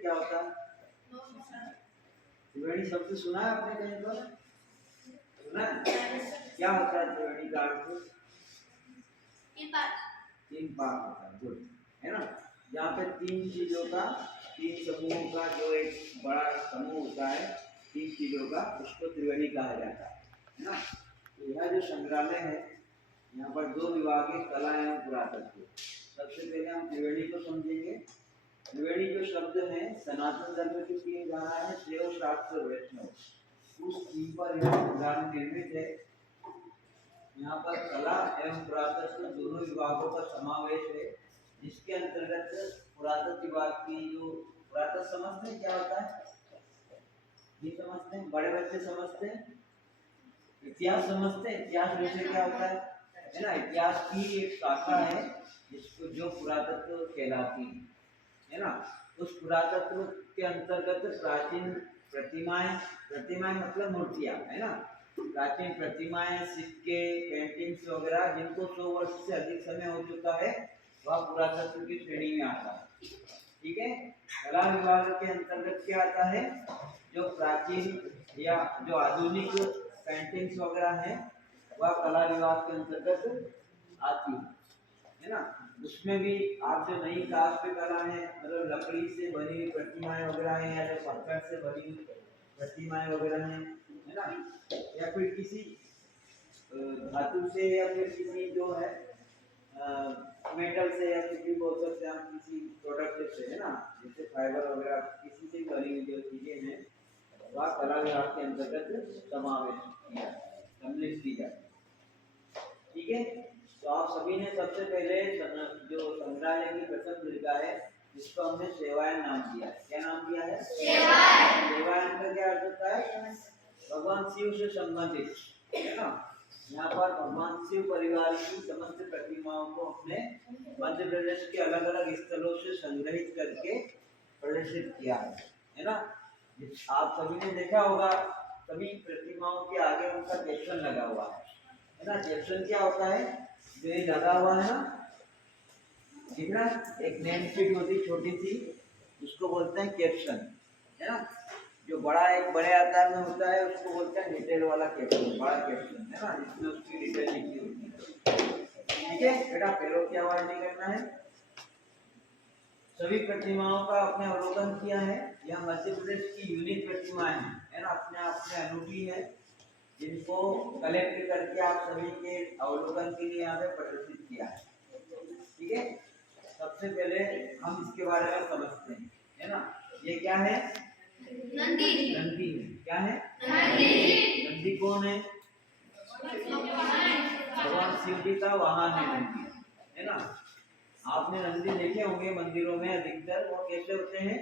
क्या होता है? त्रिवेणी शब्द सुना है आपने कहीं पर? सुना है? क्या होता है त्रिवेणी का अर्थ? तीन पाक होता है, गुड, है ना। यहाँ पे तीन चीजों का, तीन समूहों का जो एक बड़ा समूह होता है, तीन चीजों का, उसको त्रिवेणी कहा जाता है ना। तो यह जो संग्रहालय है, यहाँ पर दो विभाग है, कला एवं पुरातत्व। सबसे पहले हम त्रिवेणी को समझेंगे। त्रिवेणी जो शब्द है सनातन धर्म की तीन धारा है, शैव शाक्त वैष्णव, उस थीम पर यह उदाहरण निर्मित है। यहाँ पर कला एवं पुरातत्व दोनों विभागों का समावेश है, जिसके अंतर्गत पुरातत्व विभाग की जो पुरातत्व समझते हैं क्या होता है? ये समझते हैं, बड़े बच्चे समझते हैं। इतिहास समझते हैं, इतिहास विषय क्या होता है ना। इतिहास की एक शाखा है जिसको जो पुरातत्व कहलाती है ना। उस पुरातत्व के अंतर्गत प्राचीन प्रतिमाएं, प्रतिमाएं मतलब मूर्तियां, है ना। प्राचीन प्रतिमाएं, सिक्के, पेंटिंग्स वगैरह जिनको 100 वर्ष से अधिक समय हो चुका है, वह पुरातत्व की श्रेणी में आता है। ठीक है। कला विभाग के अंतर्गत क्या आता है? जो प्राचीन या जो आधुनिक पेंटिंग्स वगैरह हैं, वह कला विभाग के अंतर्गत आती है ना। उसमें भी आप जो नई काष्ठ कला है, मतलब लकड़ी से बनी हुई प्रतिमाएं वगैरह हैं, या जो पत्थर से बनी हुई प्रतिमाएं वगैरह हैं, है ना, या फिर किसी धातु से, या फिर किसी जो है मेटल से, या किसी बोल सकते हैं आप किसी प्रोडक्ट से, है ना, जैसे फाइबर वगैरह किसी से बनी हुई जो चीजें हैं, वह कला विभाग के अंतर्गत समावेश किया, सम्मिलित की जाती है। ठीक है। तो आप सभी ने सबसे पहले जो संग्रहालय की प्रथम दीर्घा है, जिसको हमने सेवायन नाम दिया है। क्या नाम दिया है? सेवायन। सेवायन का क्या अर्थ होता है? भगवान शिव से संबंधित, है ना। यहाँ पर भगवान शिव परिवार की समस्त प्रतिमाओं को हमने मध्य प्रदेश के अलग अलग स्थलों से संग्रहित करके प्रदर्शित किया है ना। आप सभी ने देखा होगा, सभी प्रतिमाओं के आगे उनका कैप्शन लगा हुआ है ना। कैप्शन क्या होता है? जो ये लगा हुआ है ना, ठीक ना, एक नेम शीट होती छोटी सी, उसको बोलते हैं कैप्शन, है ना। जो बड़ा एक बड़े आकार में होता है उसको बोलते हैं डिटेल वाला कैप्शन, बड़ा कैप्शन, है ना, जिसमें उसकी डिटेल लिखी होती है। ठीक है बेटा, पैरों की आवाज नहीं करना है। सभी प्रतिमाओं का आपने अवलोकन किया है। यह मध्य प्रदेश की यूनिक प्रतिमाएं हैं, है ना, अपने आप में अनूठी है, जिनको कलेक्ट करके आप सभी के अवलोकन के लिए यहाँ पे प्रदर्शित किया है। ठीक है। सबसे पहले हम इसके बारे में समझते हैं, है ना। ये क्या है? नंदी। नंदी है। क्या है? नंदी। नंदी कौन है? भगवान शिव जी का वाहन है नंदी, है ना। आपने नंदी देखे होंगे मंदिरों में अधिकतर, वो कैसे होते हैं?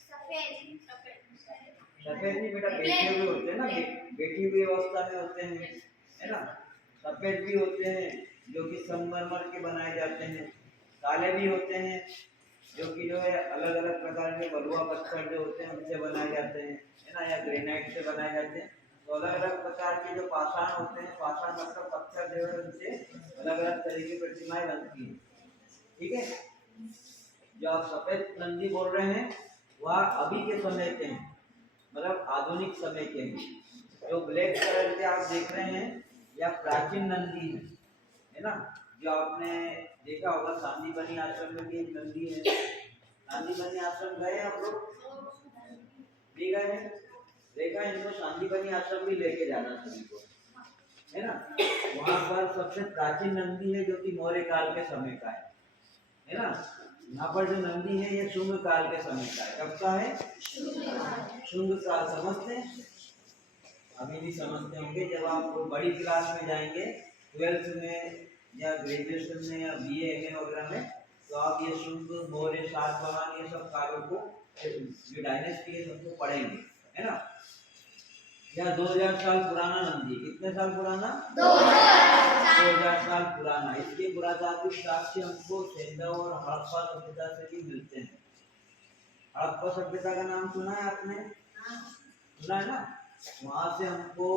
सफेद। सफेद नहीं बेटा, बैठे हुए होते हैं ना, बैठी हुई अवस्था में होते हैं, है ना। सफेद भी होते हैं जो कि संगमरमर के बनाए जाते हैं, काले भी होते हैं जो कि जो है अलग अलग प्रकार के बलुआ पत्थर जो होते हैं उनसे बनाए जाते हैं, है ना, या ग्रेनाइट से बनाए जाते हैं। तो अलग अलग प्रकार के जो पाषाण होते हैं, पाषाण मतलब पत्थर जो है, उनसे अलग अलग तरह की प्रतिमाएं बनती हैं। ठीक है। जो आप सफेद नंदी बोल रहे हैं वह अभी के समय के हैं, मतलब आधुनिक समय के हैं। जो ब्लैक कलर के आप देख रहे हैं या प्राचीन नंदी है ना, जो आपने देखा होगा सांदीपनि आश्रम में भी एक नंदी है। सांदीपनि आश्रम गए आप लोग? भी गए हैं? देखा इनको सांदीपनि आश्रम भी लेके जाना सभी को, है ना। वहां पर सबसे प्राचीन नंदी है जो कि मौर्य काल के समय का है ना। यहाँ पर जो नंदी है ये शुंग काल के समय का है। कब का है? शुंग काल। समझते हैं? अभी भी समझते होंगे। जब आप बड़ी क्लास में जाएंगे, 12th में या ग्रेजुएशन में या बीए एमए वगैरह में, तो आप ये शुंग, मौर्य, सातवाहन, ये सब कालों को, जो डायनेस्टी है, सबको पढ़ेंगे, है ना। यह 2000 साल पुराना नंदी। कितने साल पुराना? 2000 साल पुराना। इसके पुरातात्विक साक्ष्य हमको सेंधव और हड़प्पा सभ्यता से भी मिलते हैं। हड़प्पा सभ्यता का नाम सुना है आपने? सुना है ना। वहां से हमको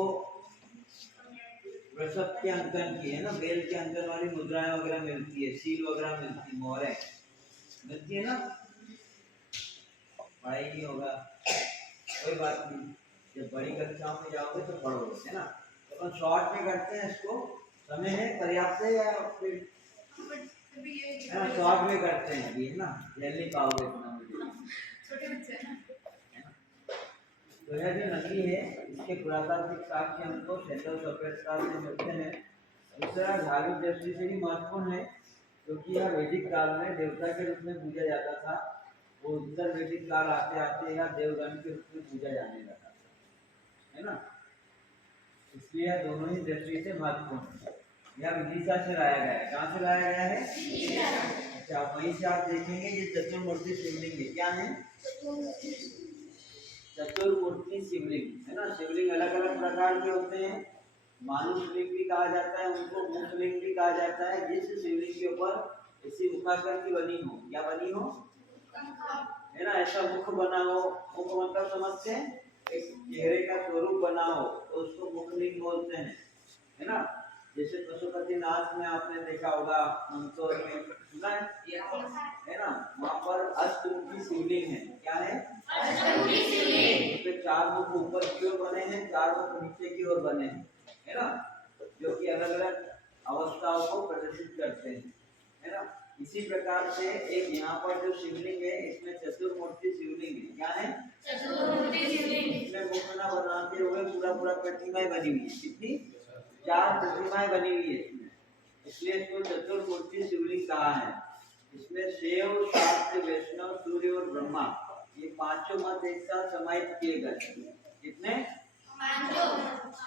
वृषभ के अंकन की, है ना, बैल के अंकन वाली मुद्राएं वगैरह मिलती है, सील वगैरह मिलती है, मोहरें मिलती है ना। पढ़ाई नहीं होगा, कोई बात नहीं, जब बड़ी कक्षाओं में जाओगे तो पढ़ोगे, है ना। तो अपन शॉर्ट में करते हैं इसको, समय है पर्याप्त है या फिर है ना, शॉर्ट में करते हैं अभी, है ना, झेल नहीं पाओगे इतना मुझे, छोटे बच्चे हैं ना। तो यह जो नदी है इसके पुरातात्विक साक्ष्य हमको सैकड़ों सफेद साल से मिलते हैं। दूसरा धार्मिक दृष्टि से भी महत्वपूर्ण है, क्योंकि यह वैदिक काल में देवता के रूप में पूजा जाता था। वो उत्तर वैदिक काल आते आते यह देवगण के रूप में पूजा जाने लगा, है ना। इसलिए यह दोनों ही दृष्टि से महत्वपूर्ण है। यह विदिशा से लाया गया है। कहाँ से लाया गया है? अच्छा, वहीं से आप देखेंगे ये चतुर्मूर्ति शिवलिंग है। क्या है? चतुर्मूर्ति शिवलिंग, है ना। शिवलिंग अलग अलग प्रकार के होते हैं। मानुषलिंग भी कहा जाता है उनको, मुखलिंग भी कहा जाता है। जिस शिवलिंग के ऊपर ऐसी मुखाकृति बनी हो, क्या बनी हो, है ना, ऐसा मुख बना हो। मुख मतलब समझते हैं, एक चेहरे का स्वरूप बना हो तो उसको मुखलिंग बोलते हैं, है ना। जैसे पशुपतिनाथ में आपने देखा होगा, मंदसौर में सुना है ना, वहाँ पर अष्टमुखी शिवलिंग है। क्या है? अष्टमुखी शिवलिंग। उसपे 4 मुख ऊपर की ओर बने हैं, 4 मुख नीचे की ओर बने हैं, है ना, जो कि अलग अलग अवस्थाओं को प्रदर्शित करते हैं, है ना। इसी प्रकार से एक यहाँ पर जो शिवलिंग है इसमें चतुर्मूर्ति शिवलिंग है। क्या है? चतुर्मूर्ति शिवलिंग। इसमें मुख न बनाते हुए पूरा पूरा प्रतिमाएं बनी हुई है। कितनी? 4 प्रतिमाएं बनी हुई है इसमें, इसलिए इसको चतुर्मूर्ति शिवलिंग कहा है। इसमें शिव, शाक्त, वैष्णव, सूर्य और ब्रह्मा, ये पांचों मत एक साथ समाहित किए गए। कितने? 5।